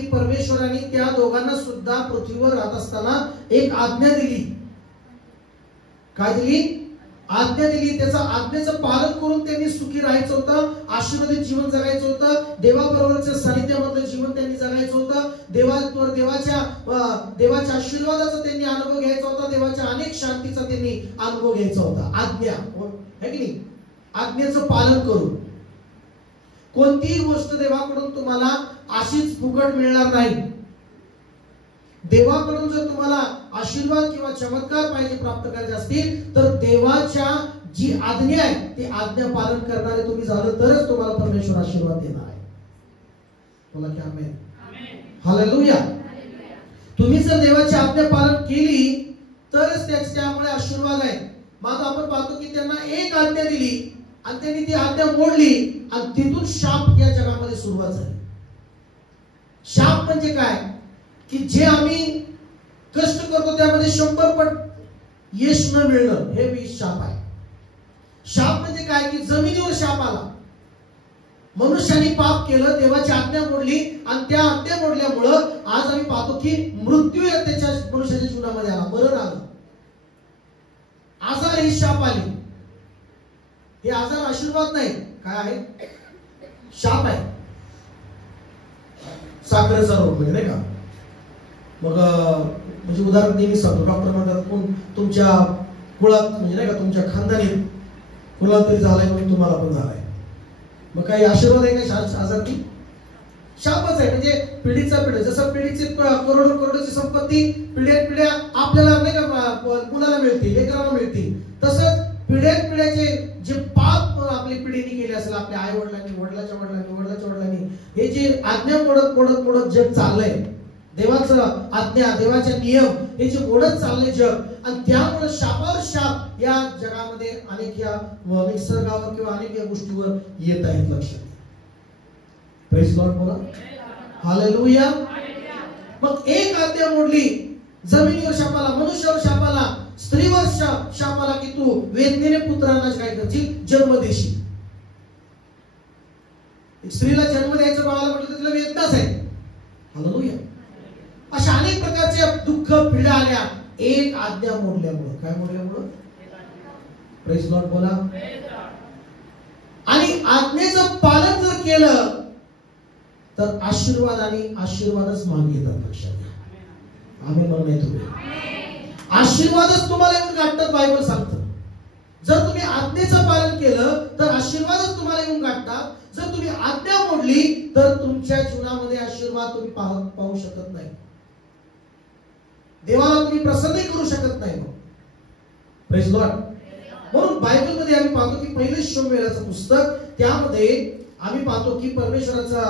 की परमेश्वराने त्या दोघांना सुद्धा पृथ्वीवर राहत असताना एक आज्ञा दिली. काय दिली? आज्ञा दिली. त्याचा आज्ञेचं पालन करून त्यांनी सुखी राहायचं होतं, आशीर्वादित जीवन जगायचं होतं, देवाबरोबरच्या सानिध्यामधलं जीवन त्यांनी जगायचं होतं, देवाच्या आशीर्वादाचा त्यांनी अनुभव घ्यायचा होता, देवाच्या अनेक शांतीचा त्यांनी अनुभव घ्यायचा होता. आज्ञा है की नाही? आज्ञेचं पालन करून. कोणतीही गोष्ट देवाकडून तुम्हाला अशीच फुकट मिळणार नाही. देवाकडून जर तुम्हाला आशीर्वाद किंवा चमत्कार पाहिजे प्राप्त करायचे असतील तर देवाच्या जी आज्ञा आहे ती आज्ञा पालन करणारे तुम्ही झालं तरच तुम्हाला परमेश्वर आशीर्वाद देणार आहे. बोला की आमेन. हालेलुया. तुम्ही जर देवाची आज्ञा पालन केली तरच त्यामुळे आशीर्वाद आहे. मग आपण पाहतो की त्यांना एक आज्ञा दिली आणि त्यांनी ती आज्ञा मोडली आणि तिथून शाप या जगामध्ये सुरुवात झाली. शाप म्हणजे काय? की जे आम्ही कष्ट करतो त्यामध्ये 100 पट यश न मिळणं हे बी शाप आहे. शाप म्हणजे काय? की जमिनीवर शाप आला. मनुष्याने पाप केलं, देवाची आज्ञा मोडली आणि त्या आज्ञा मोडल्यामुळं आज आम्ही पाहतो की मृत्यू त्याच्या मनुष्याच्या जीवनामध्ये आला, मरण आलं, आजार ही शाप आली. हे आजार आशीर्वाद नाही, काय आहे? शाप आहे. साखरेचा रोग म्हणजे नाही का? मग म्हणजे उदाहरण नेहमी सांगतो, डॉक्टर म्हणतात कोण तुमच्या कुळात म्हणजे नाही का तुमच्या खानदानी कुळात तरी झालाय म्हणून तुम्हाला पण झालाय. मग काही आशीर्वाद आहे का आजार? ती शापच आहे. म्हणजे पिढीचा पिढी, जसं पिढीची करोडोची संपत्ती पिढ्या आपल्याला नाही का मुलाला मिळते, लेकराला मिळते, तसंच पिढ्याचे जे पाप आपली पिढीने केले असेल, आपल्या आई वडिलांनी, वडिलाच्या वडिलांनी हे जे आज्ञा मोडत जग चाललंय, देवाचं आज्ञा, देवाचे नियम हे जे मोडत चाललंय जग, आणि त्यामुळे शापावर शाप या जगामध्ये अनेक या निसर्गावर किंवा अनेक या गोष्टीवर येत आहेत. लक्षात. Praise Lord. बोला हालेलुया. मग एक आज्ञा मोडली, जमिनीवर शापाला, मनुष्यावर शापाला, स्त्रीवर शापाला की तू वेदनेने पुत्रांना काय करशील? जन्म देशील. स्त्रीला जन्म द्यायचं बाळाला म्हटलं तर तिला वेदनाच आहे. हालेलुया. अशा अनेक प्रकारचे दुःख पीडा आल्या एक आज्ञा मोडल्यामुळे. काय मोडल्यामुळे? Praise Lord. बोला. आणि आज्ञेचं पालन जर केलं तर आशीर्वाद आणि आशीर्वादच मागे येतात. लक्षात घ्या. आमेन म्हणून नाही तुम्ही. आशीर्वादच तुम्हाला येऊन गाठतात, बायबल सांगतं. जर तुम्ही आज्ञेचं पालन केलं तर आशीर्वादच तुम्हाला येऊन गाठतात. जर तुम्ही आज्ञा मोडली तर तुमच्या जीवनामध्ये आशीर्वाद तुम्ही पाहू शकत नाही. देवाला तुम्ही प्रसन्न करू शकत नाही. Praise Lord. म्हणून बायबलमध्ये आम्ही पाहतो की पहिले शमूएलाचं पुस्तक, त्यामध्ये आम्ही पाहतो की परमेश्वराचा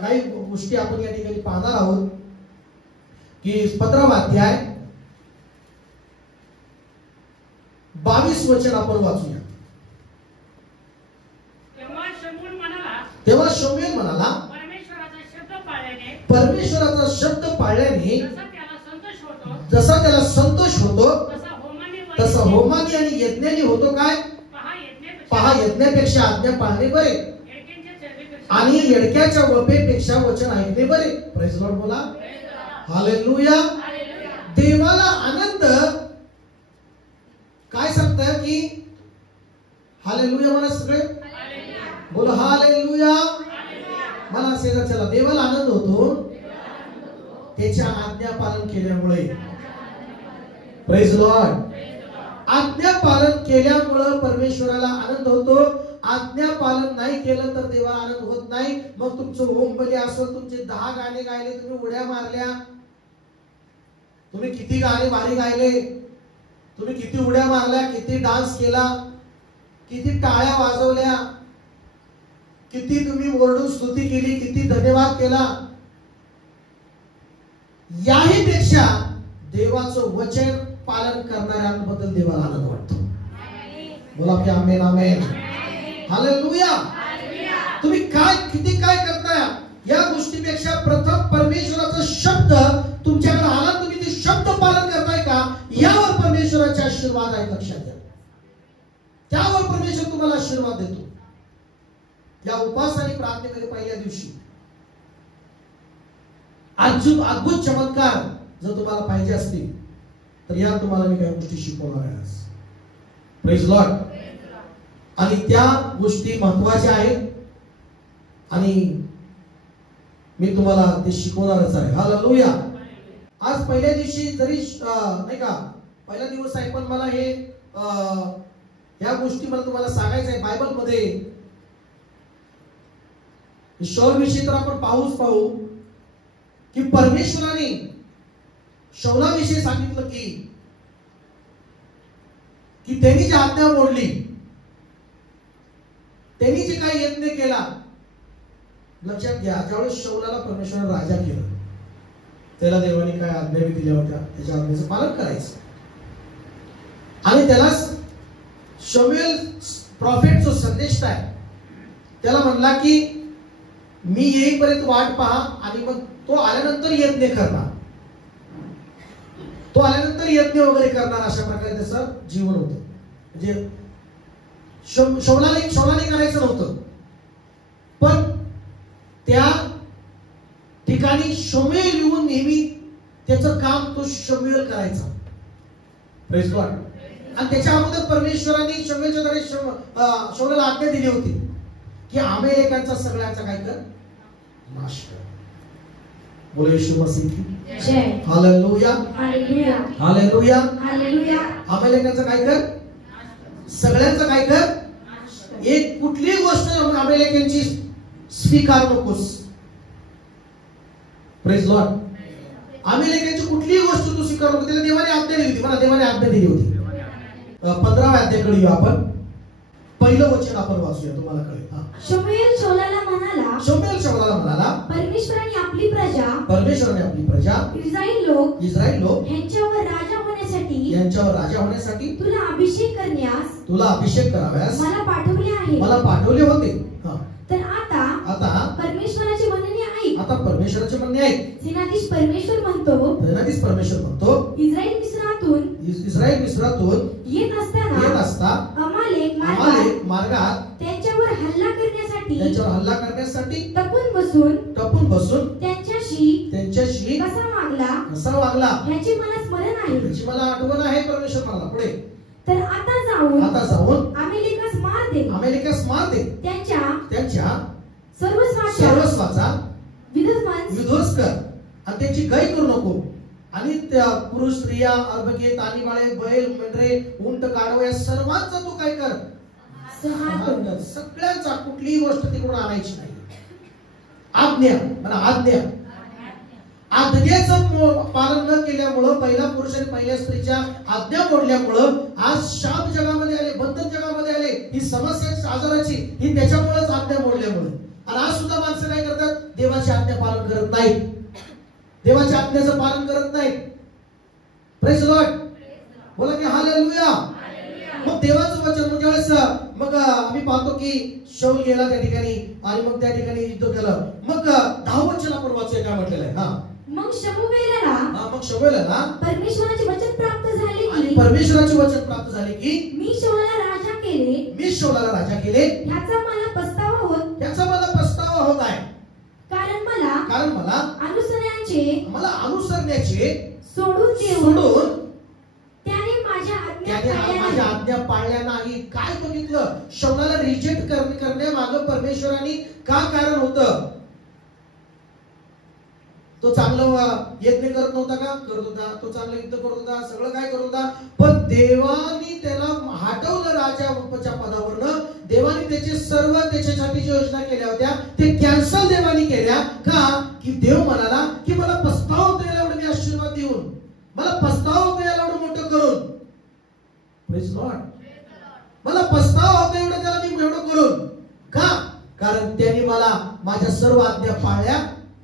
काही गोष्टी आपण या ठिकाणी पाहणार आहोत की 15वा अध्याय 22 वचन आपण वाचूया. तेव्हा शमूएल म्हणाला, परमेश्वराचा शब्द पाळल्याने जसा त्याला संतोष होतो तसा होमानी आणि यज्ञानी होतो. काय? पहा, यज्ञापेक्षा आज्ञा पाळणे बरे आणि येडक्याच्या वपेपेक्षा वचन ऐकणे बरे. Praise Lord. बोला हालेलुया. देवाला आनंद काय सांगताय की हालेलुया म्हणा सगळे. बोला हालेलुया. मला शेजारच्याला देवाला आनंद होतो त्याच्या आज्ञा पालन केल्यामुळे. Praise Lord. आज्ञा पालन केल्यामुळे परमेश्वराला आनंद होतो. आज्ञा पालन नाही केलं तर देवाला आनंद होत नाही. मग तुमचं होम बली असेल, तुमचे 10 गाणे गायले, तुम्ही उड्या मारल्या, तुम्ही किती गाणे भारी गायले, तुम्ही किती उड्या मारल्या, किती डान्स केला, किती टाळ्या वाजवल्या, किती तुम्ही ओरडून स्तुती केली, किती धन्यवाद केला, याही पेक्षा देवाचं वचन पालन करणाऱ्यांबद्दल देवाला आनंद वाटतो. बोला की आमेन. आमेन. हालेलुया. तुम्ही किती काय करताय या गोष्टीपेक्षा प्रथम परमेश्वराचा शब्द तुमच्याकडे आला, तुम्ही ते शब्द पालन करताय का यावर परमेश्वराचे आशीर्वाद आहेत. लक्षात घ्या. त्यावर परमेश्वर तुम्हाला आशीर्वाद देतो. या उपास आणि प्रार्थनेमध्ये पहिल्या दिवशी अद्भुत चमत्कार जर तुम्हाला पाहिजे असतील तर या तुम्हाला मी काही गोष्टी शिकवणार आहे आज. Praise Lord. आणि त्या गोष्टी महत्वाच्या आहेत आणि मी तुम्हाला ते शिकवणारच आहे. हालेलुया. आज पहिल्या दिवशी जरी नाही का पहिला दिवस आहे पण मला हे या गोष्टी मला तुम्हाला सांगायचं आहे. बायबल मध्ये शौल विषयी तर आपण पाहू की परमेश्वराने शौलाविषयी सांगितलं की त्यांनी जी आज्ञा मोडली, त्यांनी जे काही यत्न केला. लक्षात घ्या, ज्यावेळेस शौलाला परमेश्वराने राजा केलं त्याला देवाने काय आज्ञा दिल्या होत्या त्याच्या आज्ञेचं पालन करायचं. आणि त्याला शमूएल प्रॉफिट जो संदेश आहे त्याला म्हणला की मी येईपर्यंत वाट पहा आणि मग तो आल्यानंतर यज्ञ करणार, तो आल्यानंतर यज्ञ वगैरे करणार, अशा प्रकारे त्याचं जीवन होतं. म्हणजे शौलाने करायचं नव्हतं पण त्या ठिकाणी शमूएल येऊन नेहमी त्याचं काम तो शमूएल करायचा. Praise God. आणि त्याच्या अगोदर परमेश्वराने शमूएलच्या द्वारे शौलाला आज्ञा दिली होती की अमेरिकांचा सगळ्यांचा काय कर, नाश कर. बोलो यीशु मसीह की जय. Hallelujah hallelujah hallelujah hallelujah. अमेरिकांचा काय कर, सगळ्यांचा काय कर. एक कुठलीही गोष्ट अमेरिकेची स्वीकार नकोस. Praise Lord. अमेरिकेची कुठलीही गोष्ट तू स्वीकार नको. त्याला देवाने आज्ञा दिली होती. मला देवाने आज्ञा दिली होती. 15व्या अध्यायाकडे येऊ आपण. पहिलं वचन आपण वाचूया, तुम्हाला कळेल. शमूएल शौलाला म्हणाला, परमेश्वराने आपली प्रजा इस्रायल लोक यांच्यावर राजा होण्यासाठी तुला अभिषेक कराव्यास मला पाठवले होते. तर आता परमेश्वराचे म्हणणे ऐक. सेनाधीश परमेश्वर म्हणतो, इस्रायल मिस्रातून येत असता अमालेक मार्गात त्यांच्यावर हल्ला करण्यासाठी टपून बसून त्यांच्याशी कसा वागला ह्याची मला स्मरण आहे, ह्याची मला आठवण आहे. परमेश्वर मला पुढे, तर आता जाऊन अमेरिकास मार दे, त्यांच्या सर्वस्वाचा विध्वंस कर आणि त्याची गाय करू नको. आणि त्या पुरुष, स्त्रिया, अर्भके, तानी, बाळे, बैल, मेंढरे, उंट, गाढव या सर्वांचा तू काय कर, सगळ्यांचा. कुठलीही गोष्ट तिकडून आणायची नाही. आज्ञेचं पालन न केल्यामुळं, पहिल्या पुरुष आणि पहिल्या स्त्रीच्या आज्ञा मोडल्यामुळं आज शाप जगामध्ये आले, बंधन जगामध्ये आले. ही समस्या आजाराची ही त्याच्यामुळेच आज्ञा मोडल्यामुळे. आणि आज सुद्धा माणसं काय करतात, देवाची आज्ञा पालन करत नाहीत, देवाच्या आज्ञेचं पालन करत नाहीत. Praise Lord. बोला की हालेलुया. मग देवाचं वचन ज्यावेळेस मग आम्ही पाहतो की शौल गेला त्या ठिकाणी आणि मग त्या ठिकाणी युद्ध केलं. मग 10 वचन आपण वाचूया काय म्हटलेलं आहे. मग शमूएलाला परमेश्वराचे वचन प्राप्त झाले की मी शौलाला राजा केले ह्याचा मला पस्तावा होत आहे. कारण मला अनुसरण्याचे सोडून त्याने माझ्या आज्ञा पाळल्या नाही. काय बघितलं, शौलाला रिजेक्ट करण्यामागं परमेश्वराने का कारण होतं. तो चांगलं यज्ञ करत नव्हता का, करत होता. तो चांगलं युद्ध करत होता, सगळं काय करत होता. पण देवाने त्याला हटवलं राजाच्या पदावरनं. देवाने त्याच्यासाठी योजना केल्या होत्या ते कॅन्सल देवाने केल्या. का की देव म्हणाला की मला पस्तावा होतो एवढं मी आशीर्वाद देऊन, मला पस्तावा होतो एवढं मोठं करून. Praise Lord. मला पस्तावा होतो एवढं त्याला मी एवढं करून. का, कारण त्याने मला माझ्या सर्व आज्ञा पाळल्या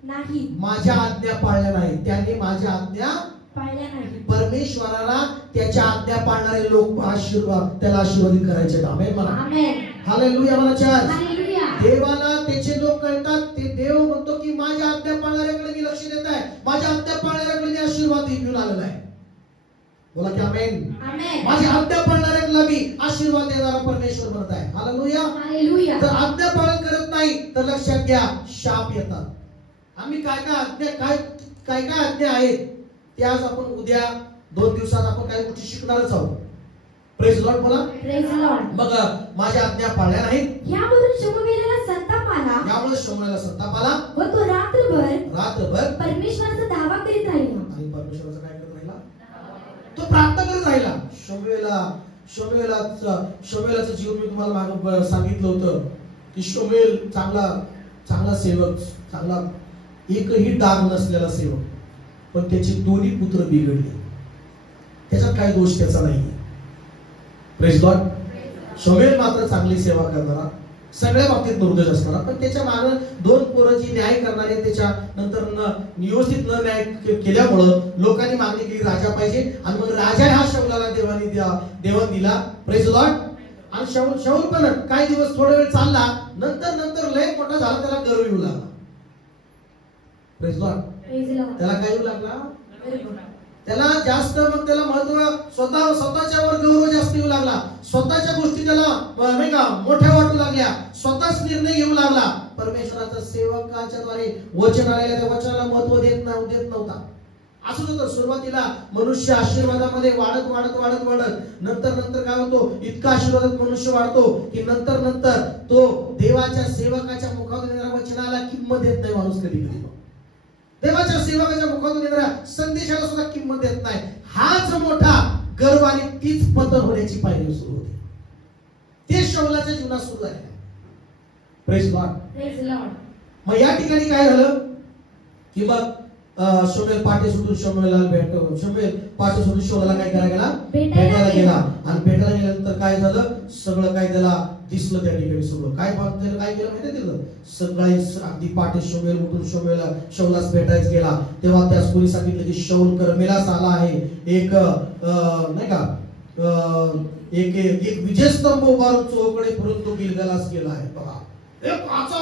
नाही. माझ्या आज्ञा पाळल्या नाही. त्यांनी माझ्या आज्ञा पाळल्या नाही. परमेश्वराला त्याच्या आज्ञा पाळणारे लोक त्याला आशीर्वादित करायचे. आमेन म्हणा. आमेन. हालेलुया म्हणा. देवाला त्याचे लोक कळतात. ते देव म्हणतो की माझ्या आज्ञा पाळणाऱ्याकडे मी लक्ष देत आहे, माझ्या आज्ञा पाळणाऱ्याकडे मी आशीर्वाद घेऊन आलेला आहे. बोला की आमेन. माझ्या आज्ञा पाळणाऱ्याला मी आशीर्वाद देणारा परमेश्वर म्हणत आहे. हालेलुया. जर आज्ञा पालन करत नाही तर लक्षात घ्या शाप येतात. आम्ही काय आज्ञा काय काय काय आज्ञा आहेत ते आज आपण उद्या 2 दिवसात आपण काही गोष्टी शिकणारच आहोत. प्रेज लॉर्ड बोला. Praise Lord. मग माझ्या आज्ञा पाळल्या नाहीत यावरून शमूएलाला संताप आला यामुळे शमूएलाला संताप आला व तो रात्रभर परमेश्वराचा दावा करीत राहिला. आणि परमेश्वराचा काय करत राहिला? तो प्रार्थना करत राहिला. शमूएलाचं जीवन मी तुम्हाला मागे सांगितलं होतं की शमूएल चांगला सेवक, चांगला एकही डाग नसलेला सेवक, पण त्याचे दोन्ही पुत्र बिघडले. त्याच्यात काही दोष त्याचा नाही. Praise Lord. शमूएल मात्र चांगली सेवा करणारा, सगळ्या बाबतीत निर्दोष असणारा, पण त्याच्या मागे 2 पोरं जी न्याय करणारे त्याच्या नंतर व्यवस्थित न न्याय केल्यामुळं लोकांनी मागणी केली राजा पाहिजे, आणि मग राजा हा शौलाला देवाने दिला. Praise Lord. आणि शौल पण काही दिवस थोडा वेळ चालला, नंतर लय मोठा झाला, त्याला गर्व येऊ लागला. Praise Lord. त्याला काय येऊ लागला? त्याला जास्त, मग त्याला महत्व स्वतःच्यावर गौरव जास्त येऊ लागला. स्वतःच्या गोष्टी त्याला नाही का मोठ्या वाटू लागल्या. स्वतःच निर्णय घेऊ लागला. परमेश्वराचा सेवकाच्या द्वारे वचन आलेल्या त्या वचनाला महत्व देत नव्हता. असंच होतं. सुरुवातीला मनुष्य आशीर्वादामध्ये वाढत नंतर काय होतो, इतका आशीर्वादात मनुष्य वाढतो की नंतर तो देवाच्या सेवकाच्या मुखातून येणाऱ्या वचनाला किंमत देत नाही. माणूस कधी देवाच्या सेवकाच्या मुखातून येणाऱ्या संदेशाला सुद्धा किंमत देत नाही. हाच मोठा गर्व आणि तीच पतन होण्याची पायरी सुरू होते. ते शौलाच्या जीवनात सुरू आहे. Praise Lord. मग या ठिकाणी काय झालं की मग शमूएल पाठी सुटून शमूएल पाठी सुटून शौलाला काय करायला गेला? भेटायला गेला. आणि भेटायला गेल्यानंतर काय झालं, सगळं काय त्याला दिसलं. त्या ठिकाणी सगळं काय केलं माहिती दिलं. सगळी अगदी पाठी शमूएल उठून शौलास भेटायला गेला. तेव्हा त्यास कोणी सांगितलं की शौल कर्मेलास आला आहे. एक नाही का एक विजयस्तंभ उभारून चौकडे फिरून तो गिलगालास गेला आहे. बघा, एक असा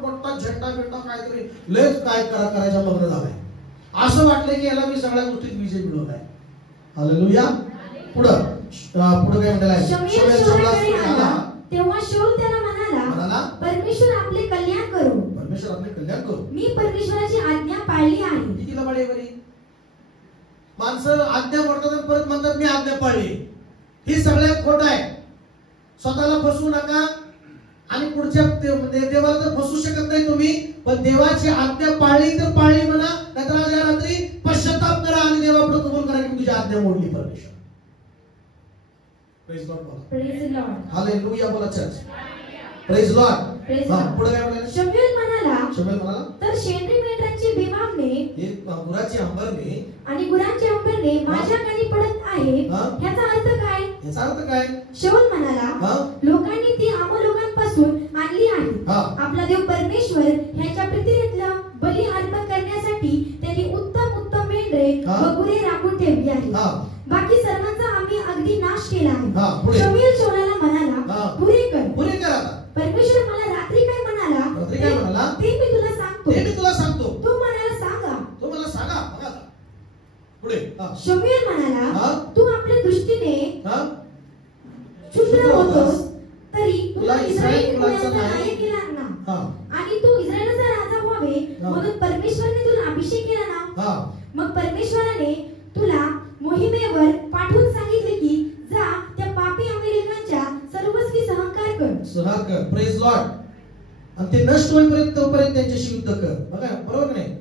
मोठा झेंडा काहीतरी लयच काय करायचा मग्न झालाय. असं वाटलं की याला मी सगळ्या गोष्टीत विजय मिळवलाय. हालेलुया. पुढं काय म्हणालाय? तेव्हा शौल त्याला म्हणाला, परमेश्वर आपले कल्याण करू. मी परमेश्वराची आज्ञा पाळली आहे. कितीला पाळली बरी? माणसं आज्ञा पाळतात आणि परत म्हणतात मी आज्ञा पाळली. ही सगळ्यात खोट आहे. स्वतःला फसवू नका. आणि पुढच्या देवाला तर फसवू शकत नाही तुम्ही, पण देवाची आज्ञा पाळली तर पाळली म्हणा, नाहीतर आज या रात्री पश्चाताप करा आणि देवापुढे कबूल करा की तुझी आज्ञा मोडली परमेश्वर. प्रेज लॉर्ड बोला. Praise Lord. हालेलुया बोला चर्च. Praise Lord. पुढे काय म्हणाले? शमूएल म्हणाला तर शेंद्री मेंढरांची बेवामने गुराची अंबरने आणि गुरांची अंबरने माझ्या कानी पडत आहे. ह्याचा अर्थ काय? शौल म्हणाला, लोकांनी ती अमोलोकांपासून आणली आहे. आपला देव परमेश्वर ह्याच्या प्रीतीला बली अर्पण करण्यासाठी त्यांनी उत्तम मेंढरे व गुरे राखून ठेवली आहे. बाकी सर्वांचा आम्ही अगदी नाश केला आहे. शमूएल शौलाला म्हणाला, पुरे कर आता. परमेश्वर मला रात्री काय म्हणाला ते मी तुला सांगतो. तो मला सांगा. पुढे शमूएल म्हणाला, तू आपल्या दृष्टीने क्षुद्र होतोस तरी तुला इस्रायली कुळाचा नायक केला ना, आणि तू इस्रायलचा राजा व्हावे म्हणून परमेश्वराने तुला अभिषेक केला ना. मग परमेश्वराने तुला मोहिमेवर पाठवून सांगितले की जा त्या पापी अमेरिकांच्या सर्वस्वी सहकार कर. Praise Lord. आणि ते नष्ट होईपर्यंत तोपर्यंत त्यांच्याशी युद्ध कर. बघा, बरोबर नाही?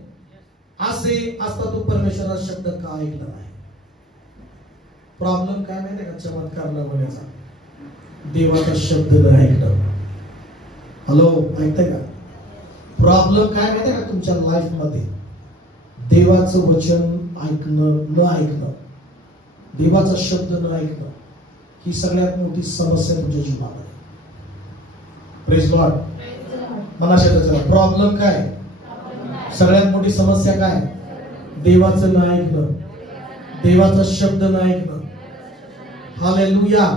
असे असता तू परमेश्वराचा शब्द का ऐकला नाही? प्रॉब्लेम काय माहिती का? चमत्कार न होण्याचा, देवाचा शब्द न ऐकणं. हॅलो, ऐकताय का? प्रॉब्लेम काय माहिती का तुमच्या लाईफ मध्ये? देवाचं वचन न ऐकणं, देवाचा शब्द न ऐकणं, ही सगळ्यात मोठी समस्या तुमच्या जीवनामध्ये. Praise Lord. मनाशयाचा प्रॉब्लेम काय? सगळ्यात मोठी समस्या काय? देवाचं न ऐकणं, देवाचा शब्द न ऐकणं. हालेलुया.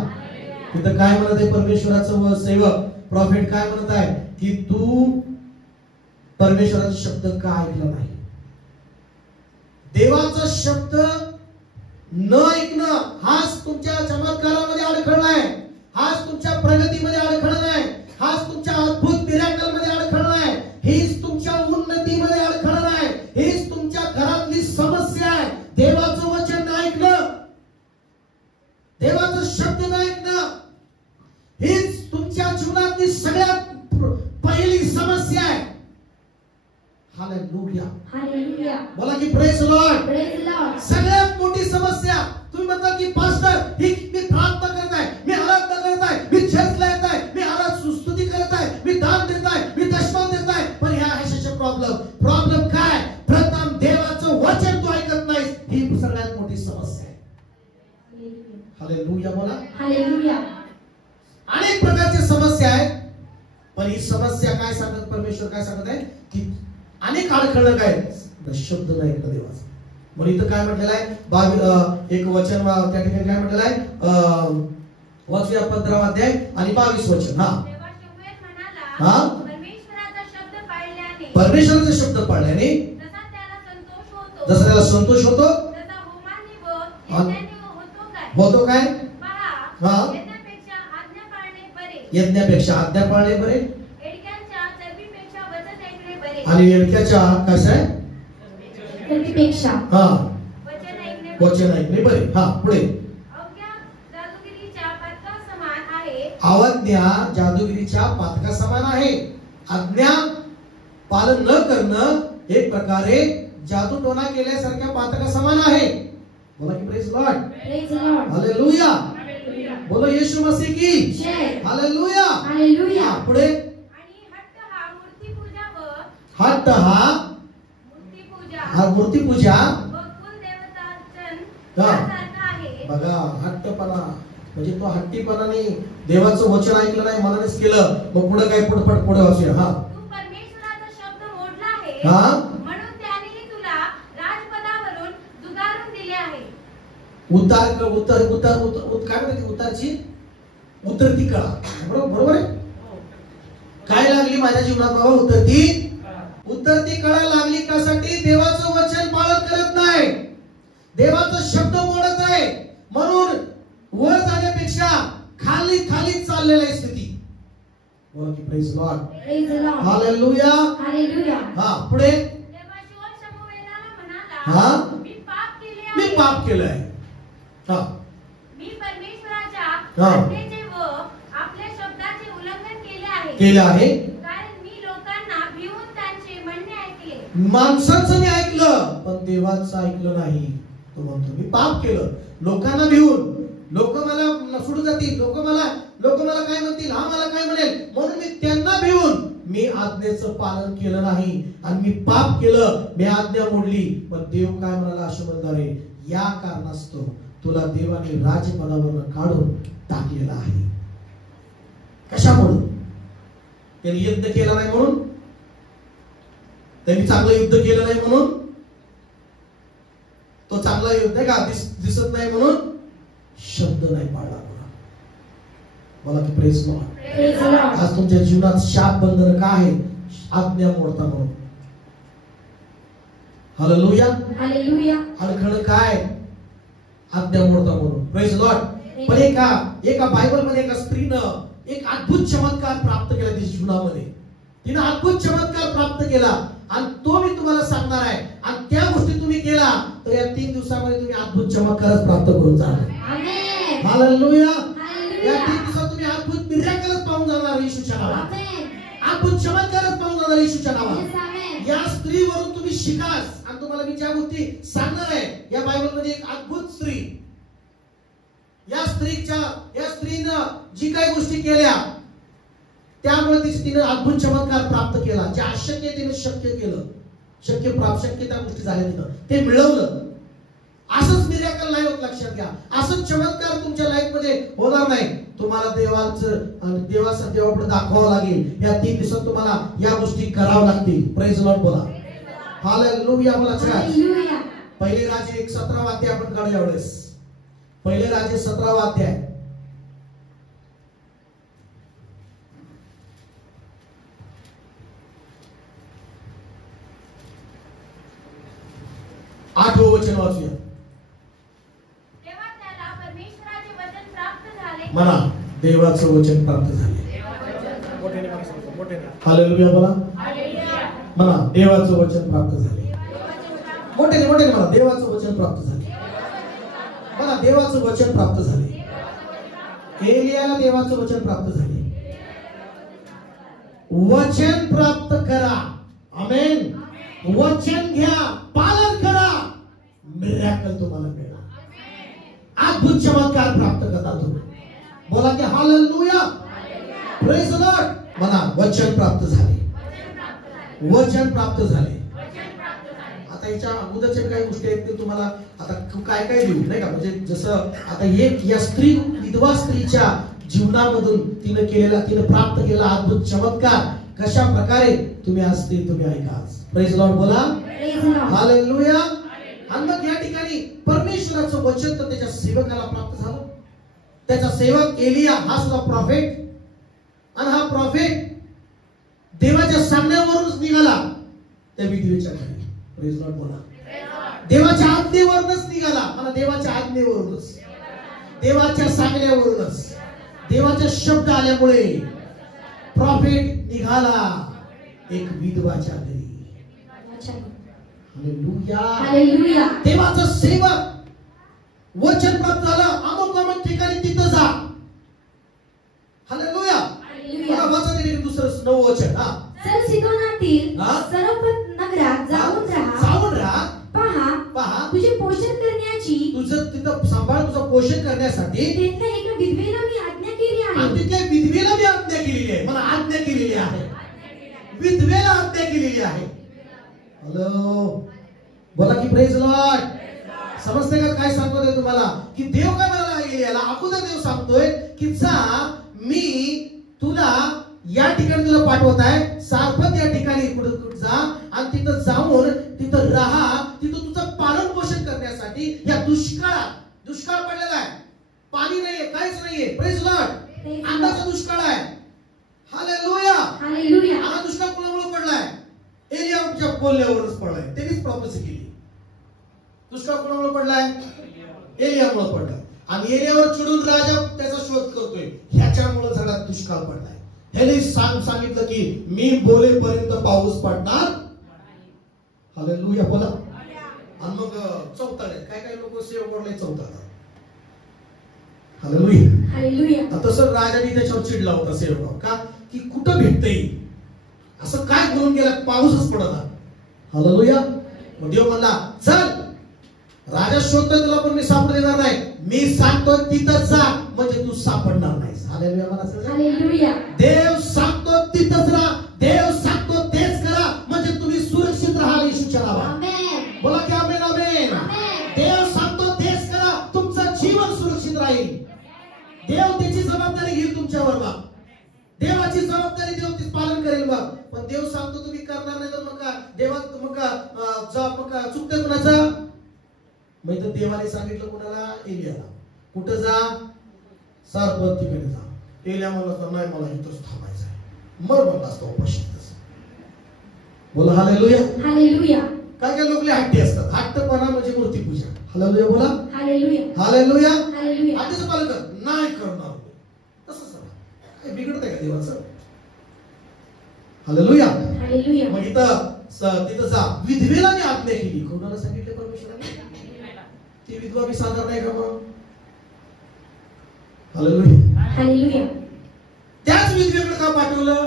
तिथं काय म्हणत आहे परमेश्वराचं सेवक प्रॉफिट काय म्हणत आहे की तू परमेश्वराचा शब्द का ऐकला नाही? देवाचा शब्द न ऐकणं हाच तुमच्या चमत्कारामध्ये अडखळ आहे. हाच तुमच्या प्रगतीमध्ये अडखळ आहे. हाच तुमच्या अद्भुत मिराकलमध्ये अडखळ आहे. हीच तुमच्या उन्नतीमध्ये अडखळ आहे. हीच तुमच्या देवाचा शब्द न ऐकणं हीच तुमच्या जीवनातली सगळ्यात पहिली समस्या आहे. Hallelujah, hallelujah. बोला की प्रेज लॉर्ड. Praise Lord. सगळ्यात मोठी समस्या तुम्ही म्हणता की पास्टर ही मी प्रार्थना करत आहे, मी आराधना करत आहे, मी चर्चला येत आहे, मी स्तुती करत आहे, मी दान देत आहे, मी दशमान देत आहे, पण ह्या आहे प्रॉब्लेम काय? प्रथम देवाचं वचन तू ऐकत नाहीस, ही सगळ्यात मोठी समस्या आहे. हालेलुया, बोला हालेलुया. अनेक प्रकारच्या समस्या आहेत, पण ही समस्या काय सांगत परमेश्वर काय सांगत आहे की अनेक अडखळण काय शब्द नाही ऐकणं देवाचा. म्हणून इथं काय म्हटलेलं आहे एक वचन त्या ठिकाणी काय म्हटलेलं आहे वाचूया 15 अध्याय आणि 22 वचन. हा परमेश्वराचा शब्द पाळल्याने जसा त्याला संतोष होतो होतो काय? हा यज्ञापेक्षा आज्ञा पाळणे बरे आणि येडक्याच्या कसं आहे चरबीपेक्षा हा वचन ऐकणे बरे. हा पुढे अवज्ञा जादूगिरीच्या पातका समान आहे. आज्ञा पालन न करणं एक प्रकारे जादूटोणा केल्यासारख्या पातका समान आहे. बोला की praise Lord. Praise Lord. Hallelujah. बोलो येशू मसीह की जय. हालेलुया. हालेलुया. पुढे हट्ट हा मूर्तीपूजा बघा. हट्टपणा म्हणजे तो हट्टीपणाने देवाचं वचन ऐकलं नाही, मनानेच केलं. मग पुढे काय पुढे वाचूया. हा हा काय म्हणते उतारची उतरती कळा. बरोबर आहे. काय लागली माझ्या जीवनात बाबा? उतरती कळा लागली. कशासाठी? देवाचं वचन पालन करत नाही, देवाचा शब्द मोडत आहे. म्हणून वर जाण्यापेक्षा खाली चाललेली आहे स्थिती. बोला की praise Lord. Praise Lord. Hallelujah. Hallelujah. हा पुढे हा मी पाप केलंय. हा मी परमेश्वराच्या आज्ञेचे व आपल्या शब्दाचे उल्लंघन केले आहे. कारण मी लोकांना भिवून त्यांचे म्हणणे ऐकले. माणसाचं मी ऐकलं पण देवाचं ऐकलं नाही. तो म्हणतो मी पाप केलं लोकांना भिवून. लोक मला सोडून जातील, लोक मला काय म्हणतील, हा मला काय म्हणेल, म्हणून मी त्यांना भिवून मी आज्ञेचं पालन केलं नाही आणि मी पाप केलं, मी आज्ञा मोडली. पण देव काय म्हणाला? अशा म्हणणारे या कारणास्तव तुला देवाने राजपदावरून काढून टाकलेला आहे. कशामुळे? त्यांनी युद्ध केलं नाही म्हणून, त्यांनी चांगलं युद्ध केलं नाही म्हणून, तो चांगला युद्ध का दिसत नाही म्हणून, शब्द नाही पाळला म्हणून. मला की प्रेज लॉर्ड. आज तुमच्या जीवनात शाप बंधन का आहे? आज्ञा मोडता म्हणून. हालेलुया. हालेलुया. अडखळ काय? आज्ञा मोडता म्हणून. Praise Lord. पण एका बायबल मध्ये एका स्त्रीनं एक अद्भुत चमत्कार प्राप्त केला तिच्या जीवनामध्ये. तिने अद्भुत चमत्कार प्राप्त केला आणि तो मी तुम्हाला सांगणार आहे. आणि त्या गोष्टी तुम्ही केला तर या 3 दिवसामध्ये तुम्ही अद्भुत चमत्कारच प्राप्त करून जाणार. आमेन. हालेलुया. हालेलुया. या 3 दिवसात तुम्ही अद्भुत मिरेकलच पाहून जाणार येशूच्या नावात. आमेन. अद्भुत चमत्कारच पाहून जाणार येशूच्या नावात. आमेन. या स्त्रीवरून तुम्ही शिकास आणि तुम्हाला मी ज्या गोष्टी सांगणार आहे या बायबल मध्ये एक अद्भुत स्त्री, या स्त्रीनं जी काही गोष्टी केल्या त्यामुळे तिने अद्भुत चमत्कार प्राप्त केला. जे अशक्य तिने शक्य केलं. शक्य त्या गोष्टी झाल्या तिनं ते मिळवलं. असंच मिरेकल नाही होत, लक्षात घ्या. असंच चमत्कार तुमच्या लाईफ मध्ये होणार नाही. तुम्हाला देवापुढे दाखवावं लागेल. या 3 दिवसात तुम्हाला या गोष्टी कराव्या लागतील. Praise Lord. बोला हालेलुया. बोला. हालेलुया. पहिले राजे 17 अध्याय आपण काढू यावेळेस. पहिले राजे 17 अध्याय. आठवं वचन वाचूया. तेव्हा त्याला परमेश्वराचे वचन प्राप्त झाले. म्हणा देवाचं वचन प्राप्त झाले. हालेलुया. बोला म्हणा देवाचं वचन प्राप्त झाले. मोठे म्हणा देवाचं वचन प्राप्त झाले. म्हणा देवाचं वचन प्राप्त झाले. एलियाला देवाचं वचन प्राप्त झाले. वचन प्राप्त करा. आमेन. वचन घ्या, पालन करा, मिरॅकल तुम्हाला मिळेल. अद्भुत चमत्कार प्राप्त करता तुम्ही. बोला की हालेलुया. Praise the Lord. म्हणा वचन प्राप्त झाले. वचन प्राप्त झाले. आता याच्या अगोदरच्या काही गोष्टी आहेत ते तुम्हाला आता काय काय देऊ नाही का, म्हणजे जसं आता एक या स्त्री विधवा स्त्रीच्या जीवनामधून तिने प्राप्त केलेला अद्भुत चमत्कार कशा प्रकारे तुम्ही आज ते तुम्ही ऐका. Praise Lord. बोला हालेलुया. आणि मग या ठिकाणी परमेश्वराचं वचन तर त्याच्या सेवकाला प्राप्त झालं. त्याचा सेवक एलिया हा सुद्धा प्रॉफेट, आणि हा प्रॉफेट देवाच्या सांगण्यावरूनच निघाला त्या विधवेच्या घरी. Praise Lord. बोला देवाच्या आज्ञेवरूनच निघाला. मला देवाच्या आज्ञेवरूनच, देवाच्या सांगण्यावरूनच, देवाचे शब्द आल्यामुळे प्रॉफेट निघाला एक विधवाच्या घरी. हालेलुया. देवाचा सेवक वचन प्राप्त झालं. अमुक अमुक ठिकाणी तिथं जा. हालेलुया. मला वाचा तरी दुसरं नवं वचन. चल सिदोनातील सरपत नगरात जाऊन राहा. पहा तुझे पोषण करण्याची, तुझं तिथं सांभाळ, तुझं पोषण करण्यासाठी तिथल्या एका विधवेला मी आज्ञा केली आहे. आणि तिथल्या विधवेला मी आज्ञा केलेली आहे. मला आज्ञा केलेली आहे. विधवेला आज्ञा केलेली आहे. हॅलो. बोला की प्रेज लॉर्ड. समजते का काय सांगतोय तुम्हाला? की देव काय म्हणाला गेलेला अगोदर देव सांगतोय की जा, मी तुला या ठिकाणी तुला पाठवत आहे. सारपत या ठिकाणी कुठं जा आणि तिथं जाऊन तिथं राहा. तिथं तुझं पालन पोषण करण्यासाठी या दुष्काळ पडलेला आहे. पाणी नाहीये, काहीच नाहीये. Praise Lord. अन्नाचा दुष्काळ आहे. हालेलुया. हा दुष्काळ कोणामुळे पडलाय? एलियाच्या बोलण्यावरच पडलाय. त्यांनीच प्रॉफेसी केली. दुष्काळ कोणामुळे पडलाय? एलियामुळे पडलाय. आणि एलियावर चिडून राजा त्याचा शोध करतोय. ह्याच्यामुळे सगळ्यात दुष्काळ पडलाय. ह्याने सांगितलं की मी बोलेपर्यंत पाऊस पडणार. हालेलुया. बोला. आणि मग चौथाळे काय लोक सेवकडले चौथाळा. हालेलुया. तसं राजाने त्याच्यावर चिडला होता सेवकावर. का? की कुठं भेटतंय असं काय करून गेला, पाऊसच पडला. हालेलुया. मग देव म्हणला चल, राजा शोधतोय तुला पण मी सापडू देणार नाही. मी सांगतोय तिथं जा, म्हणजे तू सापडणार नाहीस. हालेलुया. हालेलुया. देव सांगतो तिथंच राहा. देव सांगतो तेच करा, म्हणजे तुम्ही सुरक्षित राहाल येशूच्या नावात. बोला की आमेन. आमेन. देव सांगतो तेच करा, तुमचं जीवन सुरक्षित राहील. देव त्याची जबाबदारी घेईल तुमच्यावर. बा देवाची जबाबदारी देव तीच पालन करेल. बा पण देव सांगतो तुम्ही करणार नाही तर मग देवा मग चुकते कुणाचा? मग तर देवाने सांगितलं कुणाला? एलियाला. कुठं जा? सारपत तिकडे जा. एलिया म्हणला तर नाही, मला इथंच थांबायचं आहे. मर म्हणला असतो उपाशी. बोला हालेलुया. हालेलुया. काय काय लोक हट्टी असतात. हट्टपणा म्हणजे मूर्तीपूजा. हालेलुया. बोला हालेलुया. हालेलुया. हालेलुया. आधीच पालन कर, नाही करणार तसंच काय बिघडतंय का देवाचं? हालेलुया. हालेलुया. मग तिथं जा. विधवेला मी आज्ञा केली. कोणाला सांगितलं? परमेश्वराने. ती विधवा मी साधारण आहे का मग? हालेलुया. हालेलुया. त्याच विधवेकडे का पाठवलं?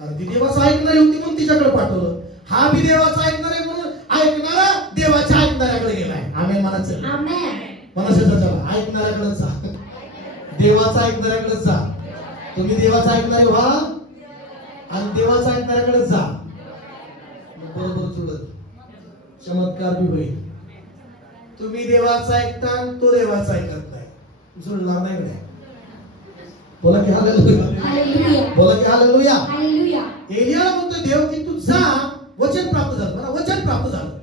कारण ती देवाचं ऐकणारी होती म्हणून तिच्याकडे पाठवलं. हा बी देवाचं ऐकणार आहे म्हणून ऐकणारा देवाच्या ऐकणाऱ्याकडे गेलाय. आमेन म्हणायचं. आमेन. म्हणायचं चला ऐकणाऱ्याकडे जा. देवाचा ऐकणाऱ्याकडे जा. तुम्ही देवाचा ऐकणारे व्हा आणि देवाचा ऐकणाऱ्याकडे जा. बरोबर जुळत चमत्कार बी होईल. तुम्ही देवाचा ऐकता, तो देवाचा ऐकत नाही, जुळणार नाही. बोला की हालेलुया. हालेलुया. बोला की हालेलुया. हालेलुया. एलियाला म्हणतो देव की तू जा, वचन प्राप्त झालं. मला वचन प्राप्त झालं.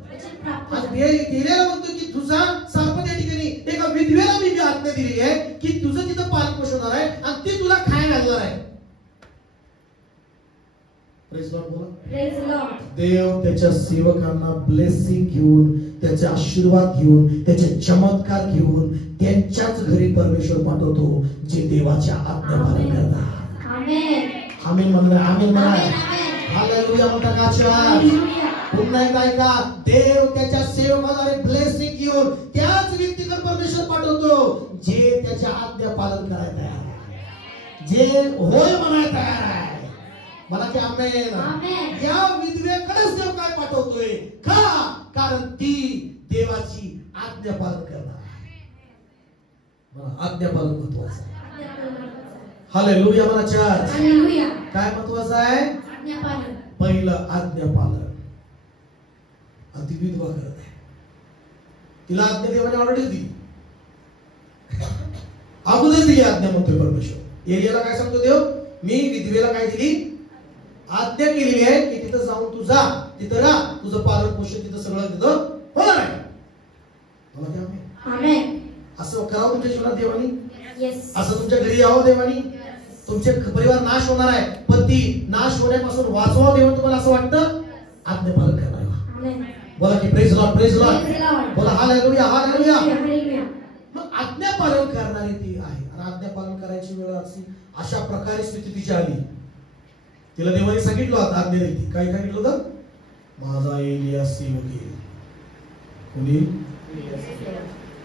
आणि एलियाला म्हणतो की तुझा सारपत या ठिकाणी एका विधवेला मी आज्ञा दिलेली आहे की तुझं तिथं पालन पोषण होणार आहे आणि ती तुला खायला घालणार आहे. Praise Lord. बोला. Praise Lord. देव त्याच्या सेवकांना ब्लेसिंग घेऊन, त्याचे आशीर्वाद घेऊन, त्याचे चमत्कार घेऊन त्यांच्याच घरी परमेश्वर पाठवतो जे देवाच्या आज्ञा पालन करतात. आमेन. आमेन म्हणा. आमेन म्हणा. आमेन. हालेलुया म्हणता का? पुन्हा एकदा ऐका. देव त्याच्या सेवकाद्वारे ब्लेसिंग घेऊन त्याच व्यक्तीकडे परमेश्वर पाठवतो जे त्याच्या आज्ञा पालन करायला तयार आहे. जे होय म्हणायला तयार आहे. मला की आमेन. आमेन. या विधवेकडेच देव काय पाठवतोय का? कारण ती देवाची आज्ञा पालन करणार आहे. मला आज्ञा पालन महत्वाचं आहे. हालेलुया. मला चर्च हालेलुया. काय महत्वाचं आहे? आज्ञा पालन. पहिलं आज्ञा पालन. आणि ती विधवा करत आहे. तिला आज्ञा देवाने ऑलरेडी दिली. अगोदर दिली आज्ञा म्हणतोय परमेश्वर. एलियाला काय सांगतो देव? मी विधवेला काय दिली? आज्ञा केलेली आहे की तिथं जाऊन तू जा, तिथं राहा, तुझं पालन पोषण तिथं सगळं तिथं होणार आहे. मला ते आमेन. आमेन. असं करावं तुमच्या जीवनात देवानी. येस. असं तुमच्या घरी यावं देवानी. तुमचे परिवार नाश होणार आहे, पण ती नाश होण्यापासून वाचवावं देव तुम्हाला असं वाटतं. आज्ञा पालन करणार. आमेन. बोला की praise Lord, praise Lord. Praise the Lord. बोला हालेलुया, हालेलुया. हालेलुया. मग आज्ञा पालन करणारी ती आहे. आणि आज्ञा पालन करायची वेळ अशा प्रकारे स्थिती तिची आली. तिला देवाने सांगितलं होतं आज्ञा दिली. काय सांगितलं होतं? माझा एलिया सेवक येईल. कोणी?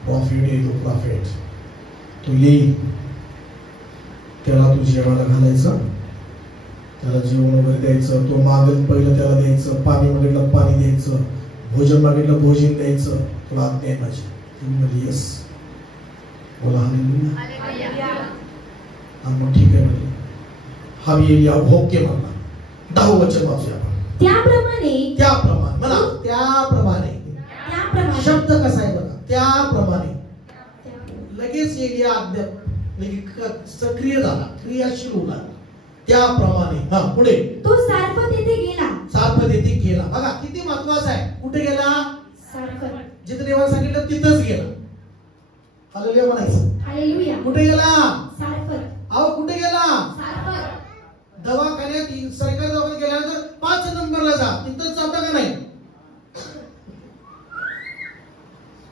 प्रॉफिट आहे तो, प्रॉफिट. तो येईल, त्याला तू जेवायला घालायचं, त्याला जेवण वगैरे द्यायचं. तो मागेल पहिलं त्याला द्यायचं, पाणी मागितलं पाणी द्यायचं, भोजन मागितलं भोजन द्यायचं. तुला आज्ञा आहे माझी. तुम्ही म्हणजे येस. बोला हालेलुया. मग ठीक आहे म्हणजे हा मी एलिया ओके म्हणला. 10 वचन वाचूया आपण. त्याप्रमाणे म्हणा. त्याप्रमाणे शब्द कसा आहे बघा. त्याप्रमाणे लगेच एलिया आज्ञा सक्रिय झाला, क्रियाशील होऊ लागला. त्याप्रमाणे हा पुढे तो सारफत येथे गेला. सारफत येथे गेला. बघा किती महत्वाचं आहे. कुठे गेला? सारफत. जिथे देवाने सांगितलं तिथंच गेला. हालेलुया म्हणायचं. हालेलुया. कुठे गेला? सारफत. अहो कुठे गेला? सारफत. दवाखान्यात सरकारी दवाखान्यात गेल्यानंतर 5 नंबरला जा, तिथंच जाता का नाही?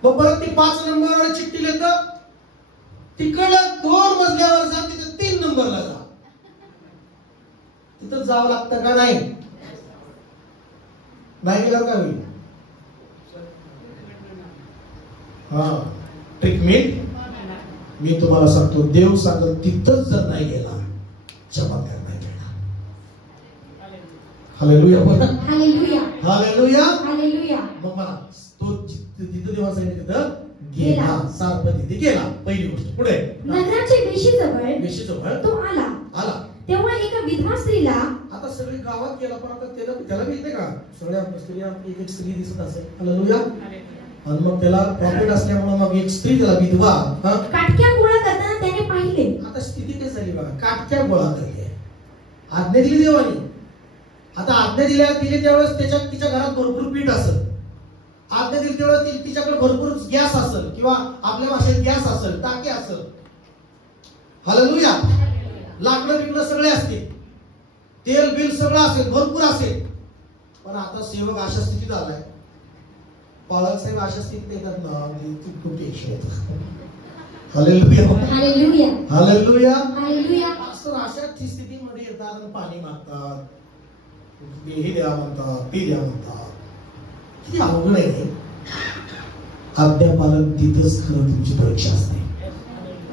मग परत ती 5 नंबरवर चिठ्ठी लिहितं, तिकडं 2 मजल्यावर जा, तिथं 3 नंबरला जा. तिथं जावं लागतं का नाही? नाही गेलं काय होईल? हा ट्रीटमेंट मी तुम्हाला सांगतो. देव सांगत तिथंच जर नाही गेला, चमत्कार नाही गेला. हालेलुया बोला. हालेलुया. हालेलुया. हालेलुया. मग मला तो जिथं देवा सांगितलं तिथं गेला. सारफत तिथे गेला. पहिली गोष्ट. पुढे नगराच्या वेशीजवळ तो आला. तेव्हा एका विधवा स्त्रीला. आता सगळी गावात गेला, पण आता त्याला माहिती का सगळ्या स्त्रिया एक एक स्त्री दिसत असेल. हालेलुया. आणि मग त्याला प्रॉफिट असल्यामुळे मग एक स्त्री त्याला विधवा काटक्या गोळा करताना त्याने पाहिले. आता स्थिती काय झाली बघा. काटक्या गोळा करते. आज्ञा दिली देवानी. आता आज्ञा दिली त्यावेळेस तिच्या घरात भरपूर पीठ असेल. आज्ञा दिली त्यावेळेस तिच्याकडे भरपूर गॅस असेल, किंवा आपल्या भाषेत गॅस असेल, टाकी असेल. हालेलुया. लाकडं बिकडं सगळे असतील, तेल बिल सगळं असेल, भरपूर असेल. पण आता सेवक अशा स्थितीत आलाय. पालक साहेब अशा स्थितीत येतात ना, खूप टेन्शन येतं. हालेलुया. हालेलुया. हालेलुया. हालेलुया. अशा स्थितीमध्ये येतात आणि पाणी मागतात, हे द्या म्हणतात, ते द्या म्हणतात. किती अवघड आहे. आज्ञा पालन तिथंच खरं तुमची परीक्षा असते.